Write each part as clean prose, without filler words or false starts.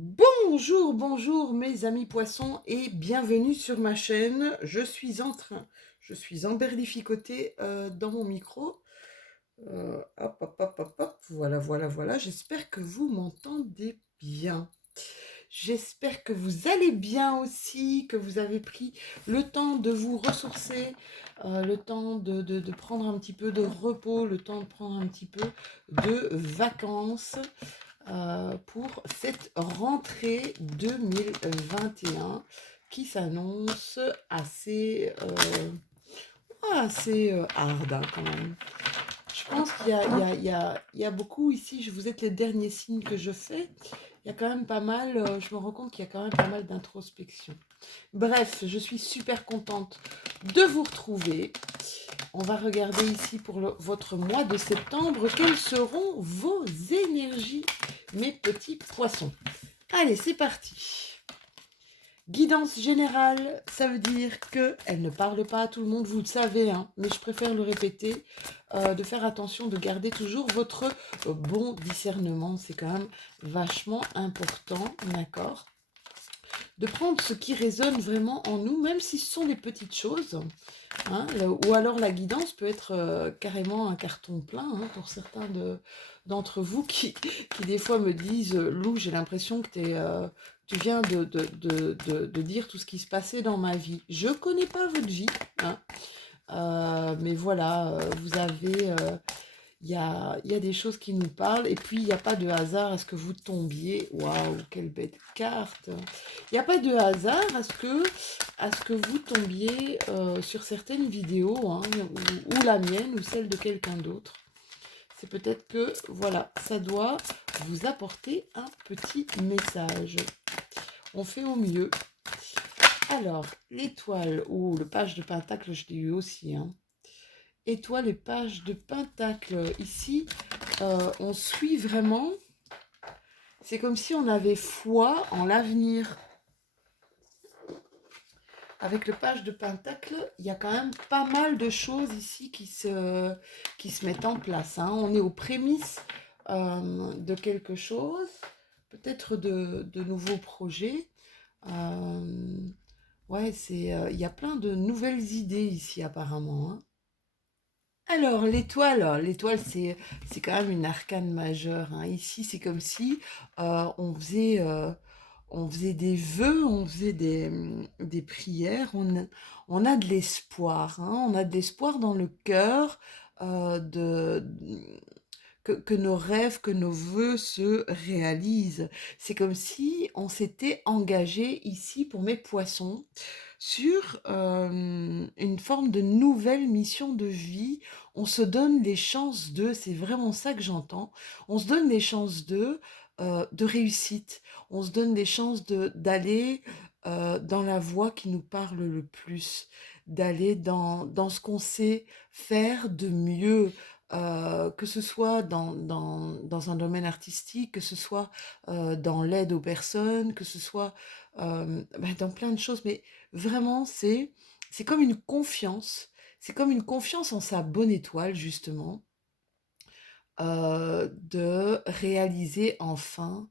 Bonjour, bonjour mes amis poissons et bienvenue sur ma chaîne. Je suis emberlificotée dans mon micro. Hop, hop, hop, hop, hop. Voilà, voilà, voilà. J'espère que vous m'entendez bien. J'espère que vous allez bien aussi, que vous avez pris le temps de vous ressourcer, le temps de prendre un petit peu de repos, le temps de prendre un petit peu de vacances pour cette rentrée 2021 qui s'annonce assez hard hein, quand même. Je pense qu'il y a beaucoup ici, vous êtes les derniers signes que je fais, il y a quand même pas mal, je me rends compte qu'il y a quand même pas mal d'introspection. Bref, je suis super contente de vous retrouver. On va regarder ici pour votre mois de septembre. Quelles seront vos énergies, mes petits poissons? Allez, c'est parti. Guidance générale, ça veut dire qu'elle ne parle pas à tout le monde, vous le savez, hein, mais je préfère le répéter, de faire attention, de garder toujours votre bon discernement. C'est quand même vachement important, d'accord? De prendre ce qui résonne vraiment en nous, même si ce sont des petites choses. Hein, ou alors la guidance peut être carrément un carton plein hein, pour certains d'entre vous qui des fois me disent Lou, j'ai l'impression que tu viens de dire tout ce qui se passait dans ma vie. Je connais pas votre vie, hein, mais voilà, vous avez il y a des choses qui nous parlent, et puis il n'y a pas de hasard à ce que vous tombiez. Waouh, quelle belle carte! Il n'y a pas de hasard à ce que vous tombiez sur certaines vidéos, hein, ou la mienne, ou celle de quelqu'un d'autre. C'est peut-être que, voilà, ça doit vous apporter un petit message. On fait au mieux. Alors, l'étoile, ou le page de pentacle, je l'ai eu aussi, hein. Étoile et page de pentacle. Ici, on suit vraiment. C'est comme si on avait foi en l'avenir. Avec le page de pentacle, il y a quand même pas mal de choses ici qui se mettent en place. Hein. On est aux prémices de quelque chose, peut-être de nouveaux projets. Euh, ouais, il y a plein de nouvelles idées ici apparemment. Hein. Alors, l'étoile, c'est quand même une arcane majeure. Hein. Ici, c'est comme si on faisait des vœux, on faisait des prières, on a de l'espoir. Hein. On a de l'espoir dans le cœur euh, de, que nos rêves, que nos vœux se réalisent. C'est comme si on s'était engagé ici pour mes poissons sur une forme de nouvelle mission de vie. On se donne les chances c'est vraiment ça que j'entends, on se donne les chances de réussite, on se donne les chances d'aller dans la voie qui nous parle le plus, d'aller dans ce qu'on sait faire de mieux, que ce soit dans un domaine artistique, que ce soit dans l'aide aux personnes, que ce soit dans plein de choses, mais vraiment, c'est comme une confiance. C'est comme une confiance en sa bonne étoile, justement, de réaliser enfin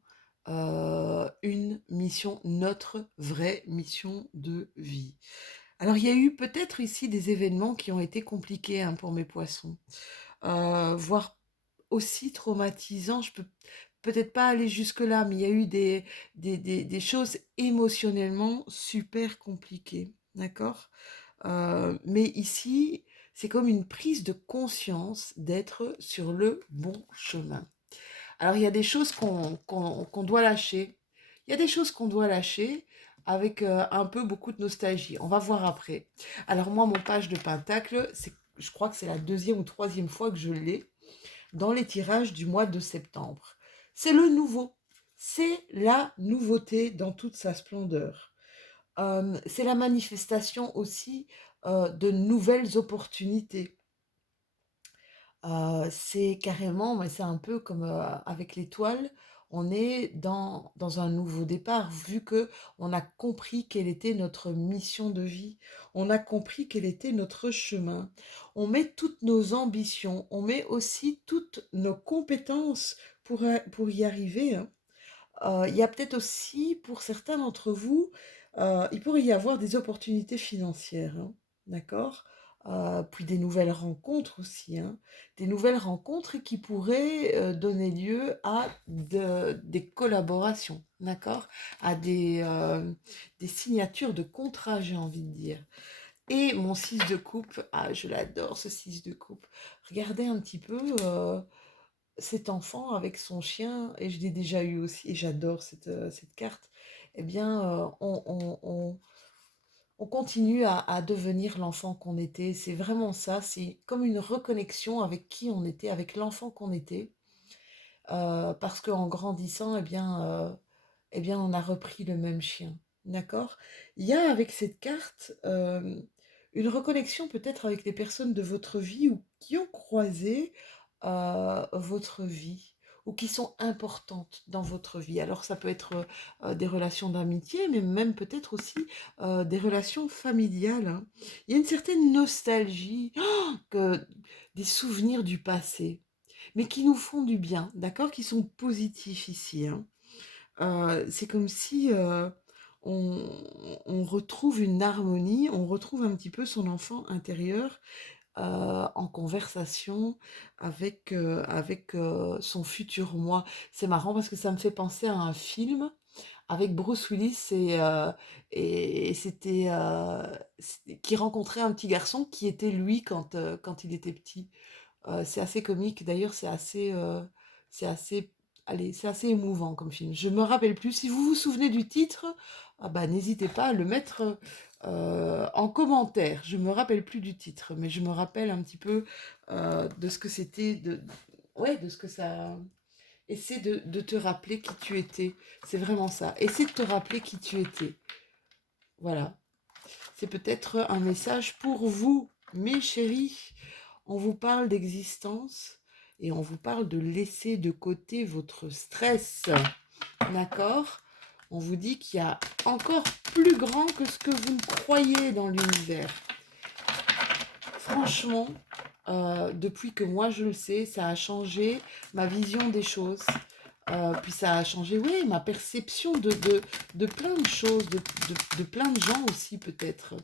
une mission, notre vraie mission de vie. Alors, il y a eu peut-être ici des événements qui ont été compliqués hein, pour mes poissons, voire aussi traumatisants. Je peux peut-être pas aller jusque-là, mais il y a eu des choses émotionnellement super compliquées, d'accord? Mais ici, c'est comme une prise de conscience d'être sur le bon chemin. Alors, il y a des choses qu'on doit lâcher. Il y a des choses qu'on doit lâcher avec un peu beaucoup de nostalgie. On va voir après. Alors, moi, mon page de Pentacle, je crois que c'est la deuxième ou troisième fois que je l'ai dans les tirages du mois de septembre. C'est le nouveau. C'est la nouveauté dans toute sa splendeur. C'est la manifestation aussi de nouvelles opportunités. C'est carrément, mais c'est un peu comme avec l'étoile, on est dans un nouveau départ, vu que on a compris quelle était notre mission de vie, on a compris quel était notre chemin. On met toutes nos ambitions, on met aussi toutes nos compétences pour y arriver. Hein. Il y a peut-être aussi, pour certains d'entre vous, il pourrait y avoir des opportunités financières, hein, d'accord? Puis des nouvelles rencontres aussi, hein. Des nouvelles rencontres qui pourraient, donner lieu à des collaborations, d'accord? À des signatures de contrats, j'ai envie de dire. Et mon 6 de coupe, ah, je l'adore ce 6 de coupe. Regardez un petit peu, cet enfant avec son chien, et je l'ai déjà eu aussi, et j'adore cette carte. Eh bien, on continue à devenir l'enfant qu'on était. C'est vraiment ça, c'est comme une reconnexion avec qui on était, avec l'enfant qu'on était. Parce qu'en grandissant, eh bien, on a repris le même chien. D'accord? Il y a avec cette carte une reconnexion peut-être avec les personnes de votre vie ou qui ont croisé votre vie ou qui sont importantes dans votre vie. Alors ça peut être des relations d'amitié, mais même peut-être aussi des relations familiales, hein. Il y a une certaine nostalgie, que, des souvenirs du passé, mais qui nous font du bien, d'accord? Qui sont positifs ici, hein. C'est comme si on, on retrouve une harmonie, on retrouve un petit peu son enfant intérieur en conversation avec son futur moi. C'est marrant parce que ça me fait penser à un film avec Bruce Willis et qui rencontrait un petit garçon qui était lui quand il était petit. C'est assez comique, d'ailleurs c'est assez, allez, c'est assez émouvant comme film. Je me rappelle plus. Si vous vous souvenez du titre, ah bah, n'hésitez pas à le mettre en commentaire. Je me rappelle plus du titre, mais je me rappelle un petit peu de ce que c'était, ouais, de ce que ça. Essaie de te rappeler qui tu étais. C'est vraiment ça. Essaie de te rappeler qui tu étais. Voilà. C'est peut-être un message pour vous, mes chéris. On vous parle d'existence et on vous parle de laisser de côté votre stress. D'accord? On vous dit qu'il y a encore plus grand que ce que vous ne croyez dans l'univers. Franchement, depuis que moi je le sais, ça a changé ma vision des choses. Puis ça a changé, oui, ma perception de plein de choses, de plein de gens aussi peut-être.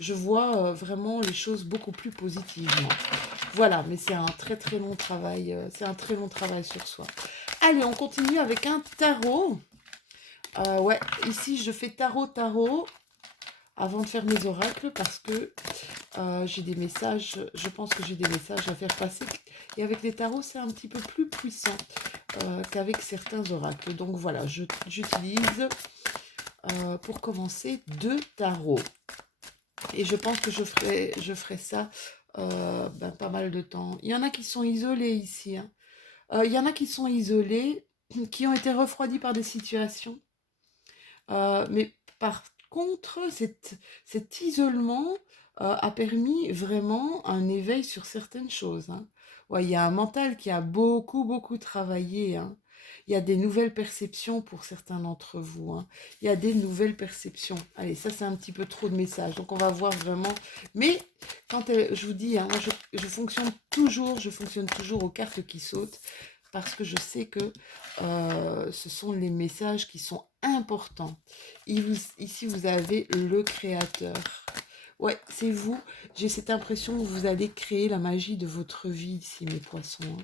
Je vois vraiment les choses beaucoup plus positivement. Voilà, mais c'est un très très long travail, c'est un très long travail sur soi. Allez, on continue avec un tarot. Ouais, ici je fais tarot avant de faire mes oracles parce que j'ai des messages, je pense que j'ai des messages à faire passer. Et avec les tarots, c'est un petit peu plus puissant qu'avec certains oracles. Donc voilà, j'utilise pour commencer 2 tarots. Et je pense que je ferai ça pas mal de temps. Il y en a qui sont isolés ici, hein. Il y en a qui sont isolés, qui ont été refroidis par des situations. Mais par contre, cet isolement a permis vraiment un éveil sur certaines choses, hein. Ouais, il y a un mental qui a beaucoup, beaucoup travaillé, hein. Il y a des nouvelles perceptions pour certains d'entre vous, hein. Il y a des nouvelles perceptions. Allez, ça c'est un petit peu trop de messages, donc on va voir vraiment. Mais je vous dis, hein, moi, je fonctionne toujours aux cartes qui sautent parce que je sais que ce sont les messages qui sont importants. Ici, vous avez le créateur. Ouais, c'est vous. J'ai cette impression que vous allez créer la magie de votre vie ici, mes poissons,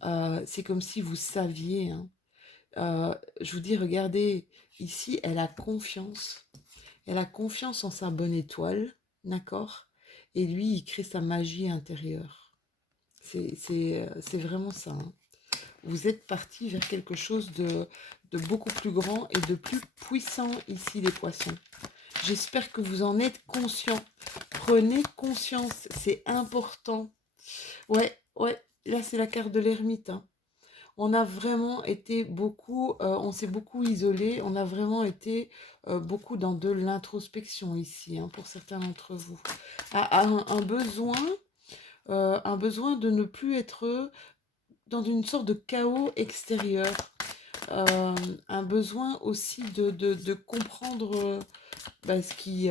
hein. C'est comme si vous saviez, hein. Je vous dis, regardez, ici, elle a confiance. Elle a confiance en sa bonne étoile, d'accord? Et lui, il crée sa magie intérieure. C'est vraiment ça, hein. Vous êtes parti vers quelque chose de beaucoup plus grand et de plus puissant ici, les poissons. J'espère que vous en êtes conscients. Prenez conscience, c'est important. Ouais, ouais, là c'est la carte de l'ermite, hein. On a vraiment été beaucoup, on s'est beaucoup isolé, on a vraiment été beaucoup dans de l'introspection ici, hein, pour certains d'entre vous. Un besoin de ne plus être dans une sorte de chaos extérieur, euh, un besoin aussi de comprendre ce qui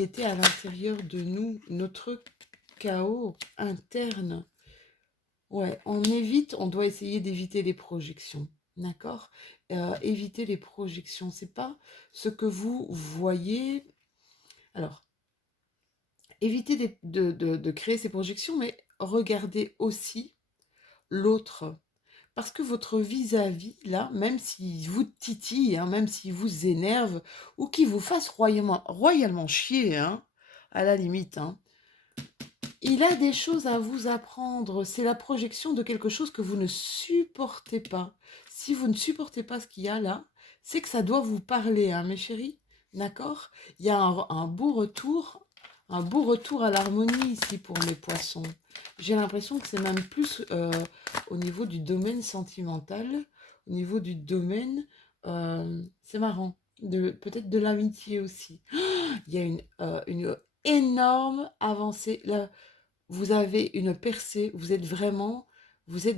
était à l'intérieur de nous, notre chaos interne. Ouais, on doit essayer d'éviter les projections. d'accord? Évitez les projections. C'est pas ce que vous voyez. Alors, évitez de créer ces projections, mais regardez aussi l'autre. Parce que votre vis-à-vis, là, même s'il vous titille, hein, même s'il vous énerve, ou qu'il vous fasse royalement chier, hein, à la limite, hein, il a des choses à vous apprendre. C'est la projection de quelque chose que vous ne supportez pas. Si vous ne supportez pas ce qu'il y a là, c'est que ça doit vous parler, hein, mes chéris. D'accord? Il y a un beau retour à l'harmonie ici pour mes poissons. J'ai l'impression que c'est même plus au niveau du domaine sentimental, au niveau du domaine, c'est marrant, peut-être de l'amitié aussi. Il y a une énorme avancée. Là, vous avez une percée, vous êtes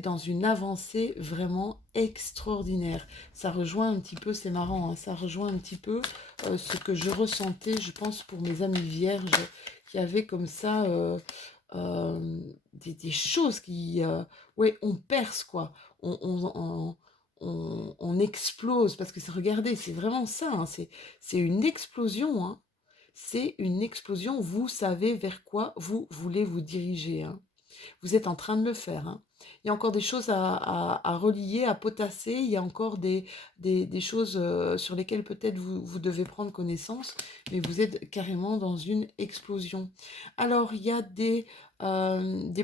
dans une avancée vraiment extraordinaire. Ça rejoint un petit peu, c'est marrant, hein, ça rejoint un petit peu ce que je ressentais, je pense, pour mes amis vierges, qui avaient comme ça des choses qui, ouais, on perce, quoi. On explose, parce que regardez, c'est vraiment ça, hein, c'est une explosion, hein. C'est une explosion, vous savez vers quoi vous voulez vous diriger, hein. Vous êtes en train de le faire, hein. Il y a encore des choses à relier, à potasser. Il y a encore des choses sur lesquelles peut-être vous devez prendre connaissance, mais vous êtes carrément dans une explosion. Alors, il y a des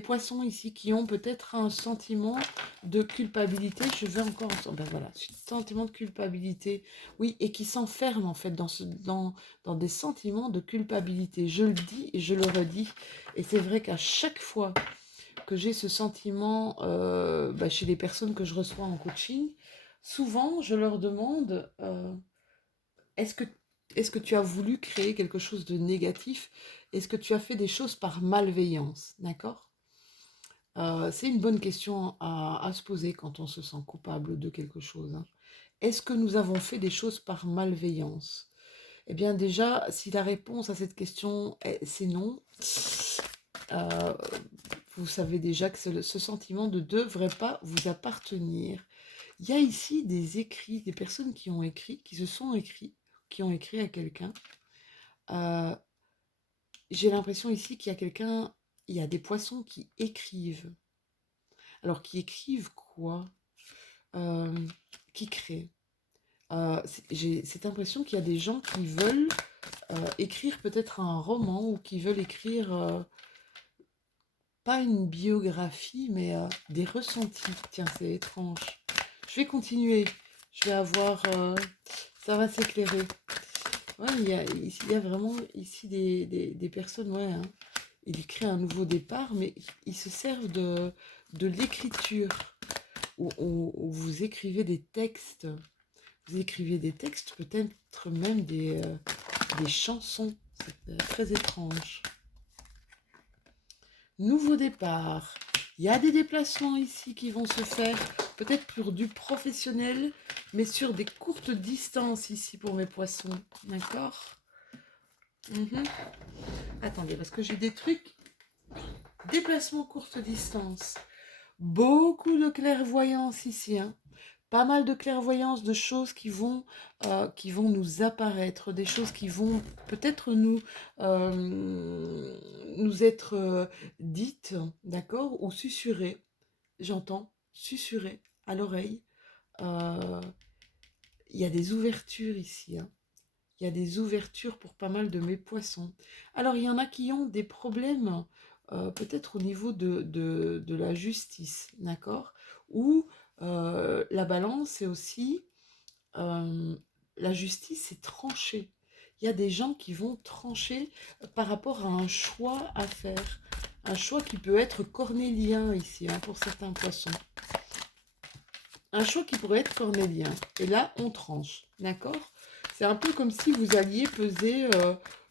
poissons ici qui ont peut-être un sentiment de culpabilité. Je vais encore... Ben voilà, sentiment de culpabilité. Oui, et qui s'enferment en fait dans des sentiments de culpabilité. Je le dis et je le redis. Et c'est vrai qu'à chaque fois que j'ai ce sentiment chez les personnes que je reçois en coaching, souvent je leur demande est-ce que, est-ce que tu as voulu créer quelque chose de négatif? Est-ce que tu as fait des choses par malveillance? D'accord? C'est une bonne question à se poser quand on se sent coupable de quelque chose, hein. Est-ce que nous avons fait des choses par malveillance? Eh bien déjà, si la réponse à cette question c'est non, euh, vous savez déjà que ce sentiment ne devrait pas vous appartenir. Il y a ici des écrits, des personnes qui ont écrit, qui se sont écrits, qui ont écrit à quelqu'un. Euh, j'ai l'impression ici qu'il y a quelqu'un, il y a des poissons qui écrivent. Alors, qui écrivent quoi? Euh, Qui créent? J'ai cette impression qu'il y a des gens qui veulent écrire peut-être un roman ou qui veulent écrire pas une biographie, mais des ressentis. Tiens, c'est étrange. Je vais continuer. Je vais avoir... ça va s'éclairer. Ouais, il y a vraiment ici des personnes, ouais, hein. Ils créent un nouveau départ, mais ils se servent de l'écriture. Où vous écrivez des textes. Vous écrivez des textes, peut-être même des chansons. C'est très étrange. Nouveau départ. Il y a des déplacements ici qui vont se faire, peut-être pour du professionnel, mais sur des courtes distances ici pour mes poissons. D'accord? Attendez, parce que j'ai des trucs. Déplacement courte distance. Beaucoup de clairvoyance ici, hein. Pas mal de clairvoyance, de choses qui vont nous apparaître, des choses qui vont peut-être nous être dites, d'accord, ou susurrées. J'entends susurrer à l'oreille. Euh, Il y a des ouvertures ici, hein. Il y a des ouvertures pour pas mal de mes poissons. Alors, il y en a qui ont des problèmes, peut-être au niveau de la justice, d'accord? Ou la balance, c'est aussi la justice est tranchée. Il y a des gens qui vont trancher par rapport à un choix à faire. Un choix qui peut être cornélien ici, hein, pour certains poissons. Un choix qui pourrait être cornélien. Et là, on tranche, d'accord? C'est un peu comme si vous alliez peser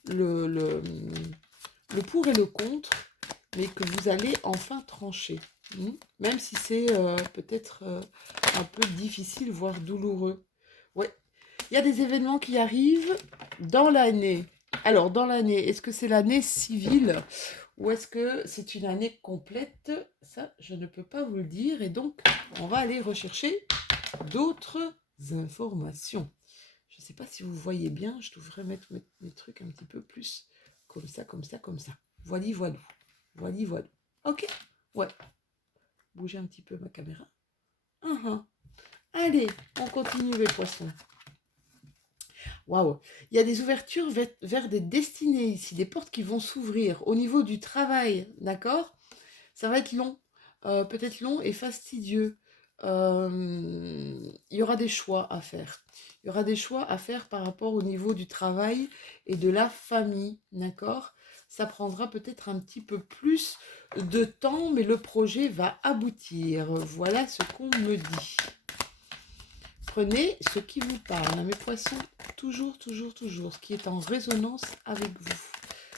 le, le, le pour et le contre, mais que vous allez enfin trancher. Même si c'est peut-être un peu difficile, voire douloureux. Ouais. Il y a des événements qui arrivent dans l'année. Alors, dans l'année, est-ce que c'est l'année civile ou est-ce que c'est une année complète? Ça, je ne peux pas vous le dire. Et donc, on va aller rechercher d'autres informations. Je ne sais pas si vous voyez bien, je devrais mettre mes trucs un petit peu plus comme ça, comme ça, comme ça. Voili, voilou. Voili, voilou. Ok? Ouais. Bougez un petit peu ma caméra. Allez, on continue les poissons. Waouh! Il y a des ouvertures vers des destinées ici, des portes qui vont s'ouvrir au niveau du travail, d'accord? Ça va être long, peut-être long et fastidieux. Il y aura des choix à faire. Il y aura des choix à faire par rapport au niveau du travail et de la famille, d'accord? Ça prendra peut-être un petit peu plus de temps, mais le projet va aboutir. Voilà ce qu'on me dit. Prenez ce qui vous parle, mes poissons, toujours, toujours, toujours, ce qui est en résonance avec vous.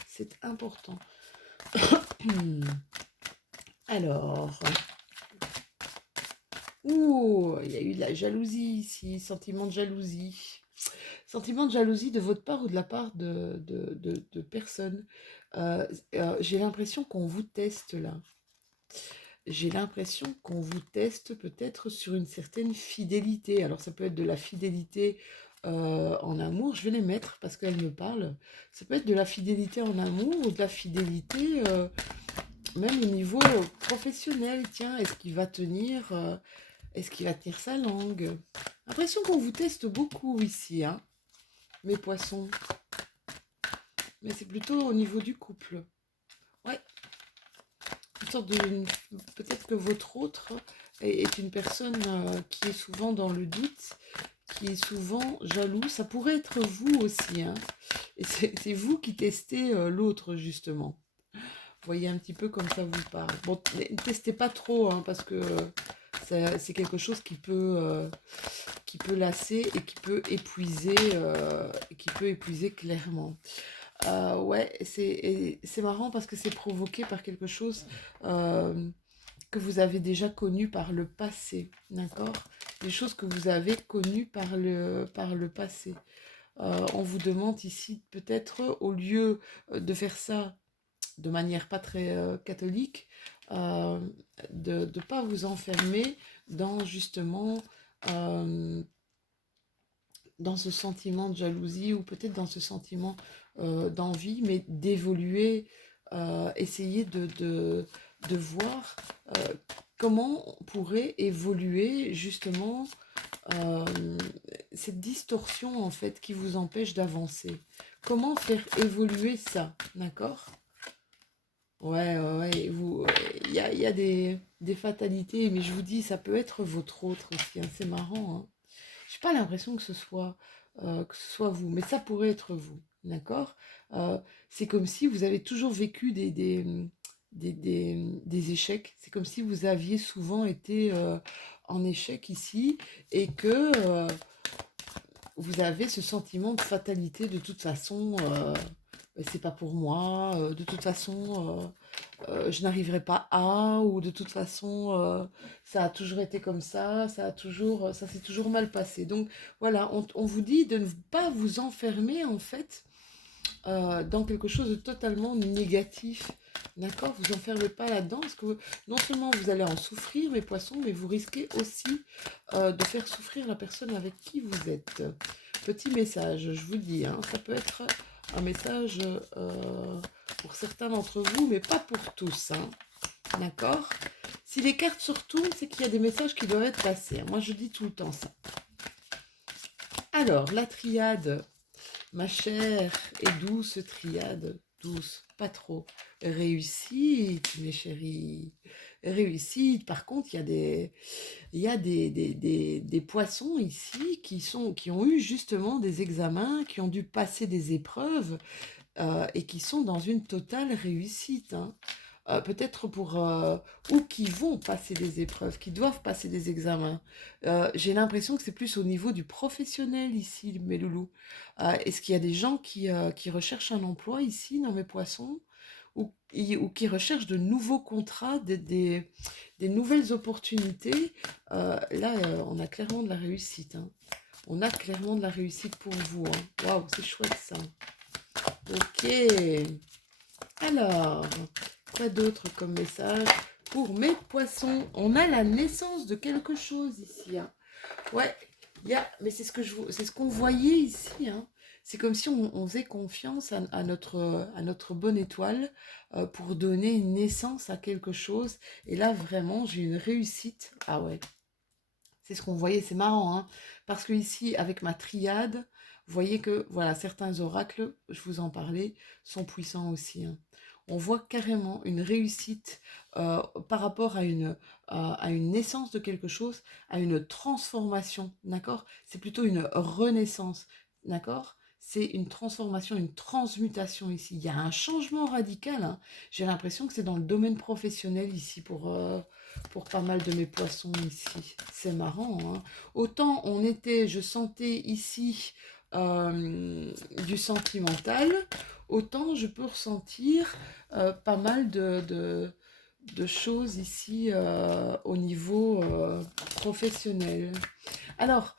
C'est important. Alors, il y a eu de la jalousie ici, sentiment de jalousie. Sentiment de jalousie de votre part ou de la part de personnes. J'ai l'impression qu'on vous teste là. J'ai l'impression qu'on vous teste peut-être sur une certaine fidélité. Alors ça peut être de la fidélité en amour, je vais les mettre parce qu'elles me parlent. Ça peut être de la fidélité en amour ou de la fidélité même au niveau professionnel. Tiens, est-ce qu'il va tenir sa langue? L'impression qu'on vous teste beaucoup ici, hein, mes poissons. Mais c'est plutôt au niveau du couple. Ouais. Une sorte de... Peut-être que votre autre est une personne qui est souvent dans le doute, qui est souvent jaloux. Ça pourrait être vous aussi, hein. Et c'est vous qui testez l'autre, justement. Voyez un petit peu comme ça vous parle. Bon, ne testez pas trop, hein, parce que c'est quelque chose qui peut lasser et qui peut épuiser clairement. Ouais, c'est marrant parce que c'est provoqué par quelque chose que vous avez déjà connu par le passé, d'accord? Des choses que vous avez connues par le passé. On vous demande ici, peut-être, au lieu de faire ça de manière pas très catholique, de ne pas vous enfermer dans justement dans ce sentiment de jalousie ou peut-être dans ce sentiment d'envie, mais d'évoluer, essayer de voir comment on pourrait évoluer justement cette distorsion en fait qui vous empêche d'avancer. Comment faire évoluer ça, d'accord? Ouais, il y a des fatalités, mais je vous dis, ça peut être votre autre aussi, hein, c'est marrant, hein. J'ai pas l'impression que ce soit vous, mais ça pourrait être vous, d'accord? C'est comme si vous avez toujours vécu des échecs. C'est comme si vous aviez souvent été en échec ici et que vous avez ce sentiment de fatalité de toute façon. C'est pas pour moi, de toute façon, je n'arriverai pas à, ou de toute façon, ça a toujours été comme ça s'est toujours mal passé. Donc voilà, on vous dit de ne pas vous enfermer en fait dans quelque chose de totalement négatif. D'accord? Vous enfermez pas là-dedans parce que non seulement vous allez en souffrir, mes poissons, mais vous risquez aussi de faire souffrir la personne avec qui vous êtes. Petit message, je vous dis, hein, ça peut être un message pour certains d'entre vous, mais pas pour tous. Hein. D'accord? Si les cartes se retournent, c'est qu'il y a des messages qui doivent être passés. Moi, je dis tout le temps ça. Alors, la triade, ma chère et douce triade, douce, pas trop, réussite, mes chéris, réussite. Par contre, il y a des poissons ici qui ont eu justement des examens, qui ont dû passer des épreuves et qui sont dans une totale réussite. Hein. Peut-être ou qui vont passer des épreuves, qui doivent passer des examens. J'ai l'impression que c'est plus au niveau du professionnel ici, mes loulous. Est-ce qu'il y a des gens qui recherchent un emploi ici dans mes poissons ou qui recherchent de nouveaux contrats, des nouvelles opportunités? Là, on a clairement de la réussite. Hein. On a clairement de la réussite pour vous. Hein. Waouh, c'est chouette ça. Ok. Alors, quoi d'autre comme message pour mes poissons? On a la naissance de quelque chose ici. Hein. Ouais, mais c'est ce qu'on voyait ici, hein. C'est comme si on faisait confiance à notre bonne étoile pour donner naissance à quelque chose. Et là, vraiment, j'ai une réussite. Ah ouais, c'est ce qu'on voyait, c'est marrant, hein, parce que ici, avec ma triade, vous voyez que voilà, certains oracles, je vous en parlais, sont puissants aussi, hein. On voit carrément une réussite par rapport à une naissance de quelque chose, à une transformation, d'accord? C'est plutôt une renaissance, d'accord? C'est une transformation, une transmutation ici. Il y a un changement radical, hein. J'ai l'impression que c'est dans le domaine professionnel ici pour pas mal de mes poissons ici. C'est marrant, hein. Autant je sentais ici du sentimental, autant je peux ressentir pas mal de choses ici au niveau professionnel. Alors,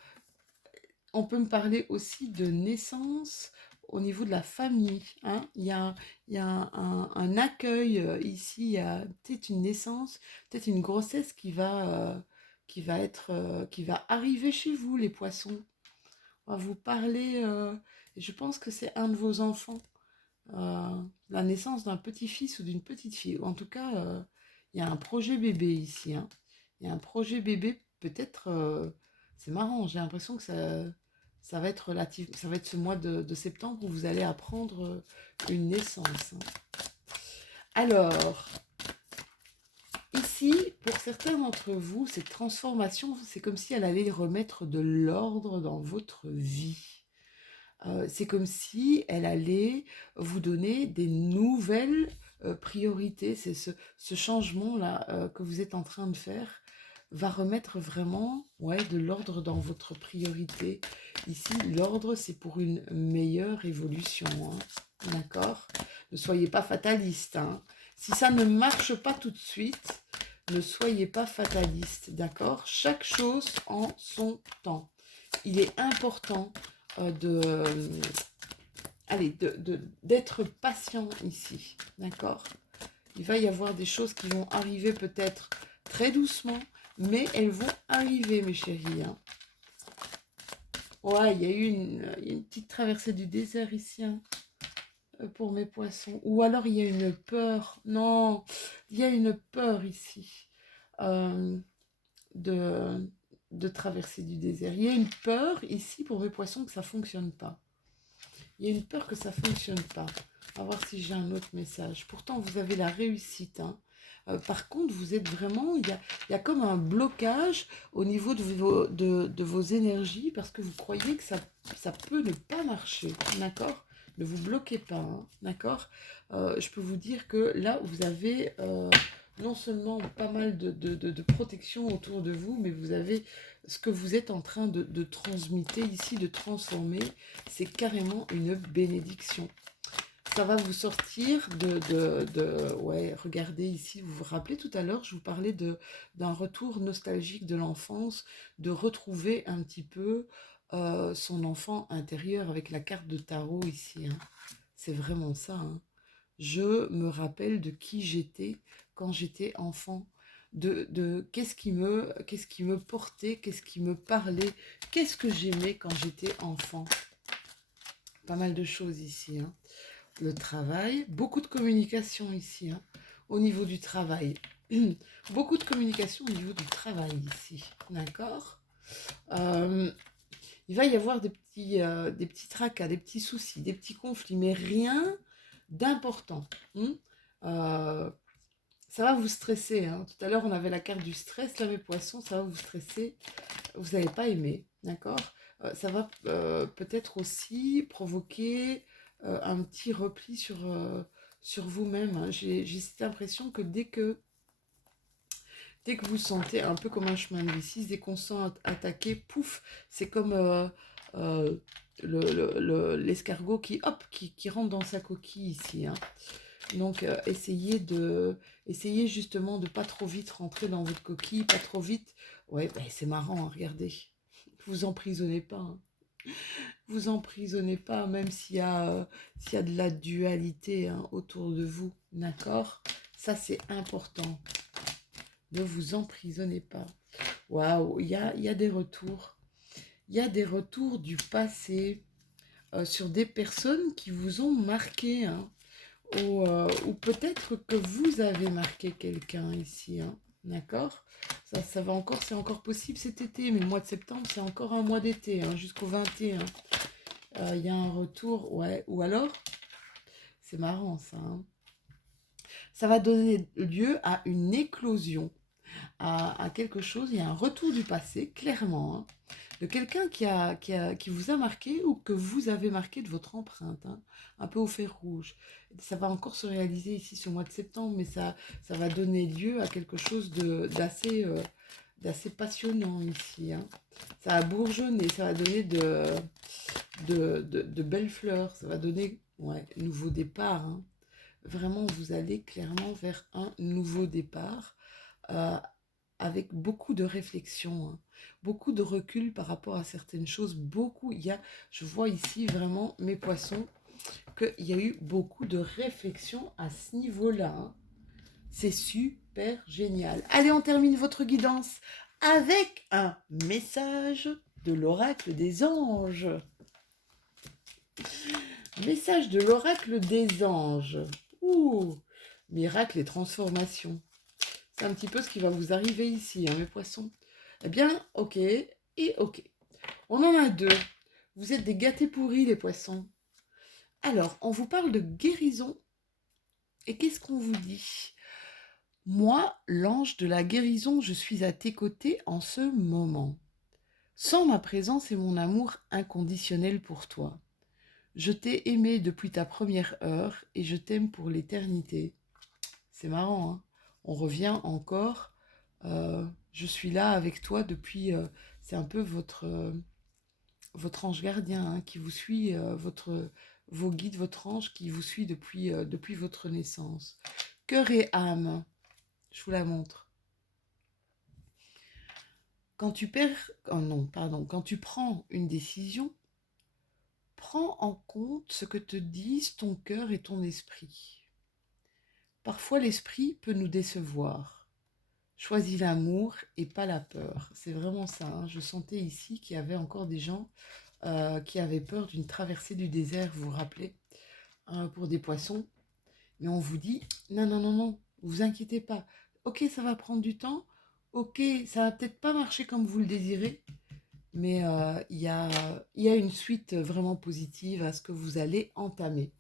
on peut me parler aussi de naissance au niveau de la famille, hein. Il y a un accueil ici, il y a peut-être une naissance, peut-être une grossesse qui va arriver chez vous, les poissons. On va vous parler, je pense que c'est un de vos enfants, la naissance d'un petit-fils ou d'une petite-fille. En tout cas, il y a un projet bébé ici, hein. Il y a un projet bébé, peut-être, c'est marrant, j'ai l'impression que ça va être ça va être ce mois de septembre où vous allez apprendre une naissance, hein. Alors, ici, pour certains d'entre vous, cette transformation, c'est comme si elle allait remettre de l'ordre dans votre vie. C'est comme si elle allait vous donner des nouvelles priorités. C'est ce changement-là que vous êtes en train de faire va remettre vraiment de l'ordre dans votre priorité. Ici, l'ordre, c'est pour une meilleure évolution, hein. D'accord? Ne soyez pas fataliste, hein. Si ça ne marche pas tout de suite, ne soyez pas fataliste, d'accord? Chaque chose en son temps. Il est important d'être patient ici, d'accord? Il va y avoir des choses qui vont arriver peut-être très doucement, mais elles vont arriver, mes chéris, hein. Ouais, il y a eu une petite traversée du désert ici, hein, pour mes poissons. Ou alors il y a une peur. Non, il y a une peur ici euh, de, de traverser du désert. Il y a une peur ici pour mes poissons que ça ne fonctionne pas. Il y a une peur que ça ne fonctionne pas. On va voir si j'ai un autre message. Pourtant, vous avez la réussite, hein. Par contre, vous êtes vraiment... il y a comme un blocage au niveau de vos énergies parce que vous croyez que ça peut ne pas marcher. D'accord? Ne vous bloquez pas, hein, d'accord? Je peux vous dire que là, vous avez non seulement pas mal de protection autour de vous, mais vous avez ce que vous êtes en train de transmuter ici, de transformer, c'est carrément une bénédiction. Ça va vous sortir ouais, regardez ici, vous vous rappelez tout à l'heure, je vous parlais d'un retour nostalgique de l'enfance, de retrouver un petit peu son enfant intérieur avec la carte de tarot ici, hein. C'est vraiment ça, hein. Je me rappelle de qui j'étais quand j'étais enfant, qu'est-ce qui me portait, qu'est-ce qui me parlait, qu'est-ce que j'aimais quand j'étais enfant. Pas mal de choses ici, hein. Le travail, beaucoup de communication ici, hein, au niveau du travail. Beaucoup de communication au niveau du travail ici, d'accord? Euh, il va y avoir des petits tracas, des petits soucis, des petits conflits, mais rien d'important, hein. Euh, Ça va vous stresser, hein. Tout à l'heure, on avait la carte du stress, là, mes poissons, ça va vous stresser. Vous n'avez pas aimé, d'accord? Ça va peut-être aussi provoquer un petit repli sur vous-même, hein. J'ai cette impression que dès que vous sentez un peu comme un chemin de vie, dès qu'on sent attaqué, pouf, c'est comme euh, l'escargot qui rentre dans sa coquille ici, hein. Donc, essayez justement de pas trop vite rentrer dans votre coquille, pas trop vite. Ouais, bah, c'est marrant, hein, regardez. Vous emprisonnez pas, hein. Vous emprisonnez pas, même s'il y a de la dualité, hein, autour de vous, d'accord? Ça, c'est important. Ne vous emprisonnez pas. Waouh, il y a des retours. il y a des retours du passé sur des personnes qui vous ont marqué, hein, ou peut-être que vous avez marqué quelqu'un ici, hein, d'accord? Ça va encore, c'est encore possible cet été, mais le mois de septembre, c'est encore un mois d'été, hein, jusqu'au 21. Il y a un retour, ouais, ou alors, c'est marrant ça, hein. Ça va donner lieu à une éclosion, à quelque chose, il y a un retour du passé, clairement, hein, de quelqu'un qui vous a marqué ou que vous avez marqué de votre empreinte, hein, un peu au fer rouge. Ça va encore se réaliser ici ce mois de septembre, mais ça va donner lieu à quelque chose d'assez passionnant ici, hein. Ça va bourgeonner, ça va donner de belles fleurs, ça va donner, ouais, nouveau départ, hein. Vraiment, vous allez clairement vers un nouveau départ, euh, avec beaucoup de réflexion, hein, beaucoup de recul par rapport à certaines choses. Je vois ici vraiment, mes poissons, qu'il y a eu beaucoup de réflexion à ce niveau-là, hein. C'est super génial. Allez, on termine votre guidance avec un message de l'oracle des anges. Message de l'oracle des anges. Ouh, miracle et transformation. C'est un petit peu ce qui va vous arriver ici, hein, mes poissons. Eh bien, ok et ok. On en a deux. Vous êtes des gâtés pourris, les poissons. Alors, on vous parle de guérison. Et qu'est-ce qu'on vous dit? Moi, l'ange de la guérison, je suis à tes côtés en ce moment. Sans ma présence et mon amour inconditionnel pour toi. Je t'ai aimé depuis ta première heure et je t'aime pour l'éternité. C'est marrant, hein. On revient encore. Je suis là avec toi depuis... c'est un peu votre ange gardien, hein, qui vous suit, vos guides, votre ange qui vous suit depuis votre naissance. Cœur et âme, je vous la montre. Quand tu perds... Oh non, pardon. Quand tu prends une décision, prends en compte ce que te disent ton cœur et ton esprit. Parfois, l'esprit peut nous décevoir. Choisis l'amour et pas la peur. C'est vraiment ça, hein. Je sentais ici qu'il y avait encore des gens qui avaient peur d'une traversée du désert, vous vous rappelez, pour des poissons. Mais on vous dit, non, non, non, non, vous inquiétez pas. Ok, ça va prendre du temps. Ok, ça va peut-être pas marcher comme vous le désirez. Mais il y a une suite vraiment positive à ce que vous allez entamer.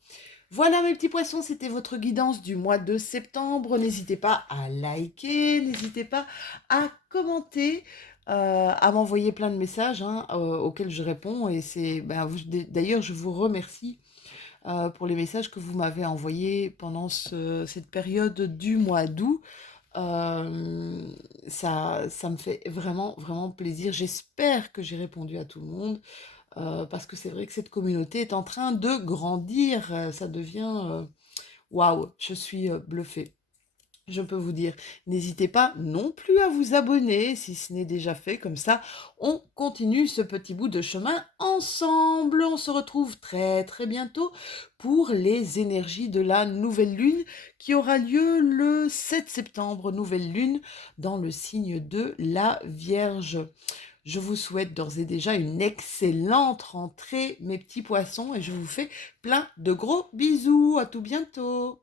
Voilà mes petits poissons, c'était votre guidance du mois de septembre. N'hésitez pas à liker, n'hésitez pas à commenter, à m'envoyer plein de messages, hein, auxquels je réponds. Et d'ailleurs, je vous remercie pour les messages que vous m'avez envoyés pendant cette période du mois d'août. Ça me fait vraiment, vraiment plaisir. J'espère que j'ai répondu à tout le monde. Parce que c'est vrai que cette communauté est en train de grandir, ça devient... Waouh, je suis bluffée. Je peux vous dire, n'hésitez pas non plus à vous abonner si ce n'est déjà fait, comme ça on continue ce petit bout de chemin ensemble. On se retrouve très très bientôt pour les énergies de la nouvelle lune qui aura lieu le 7 septembre, nouvelle lune dans le signe de la Vierge. Je vous souhaite d'ores et déjà une excellente rentrée, mes petits poissons, et je vous fais plein de gros bisous. À tout bientôt.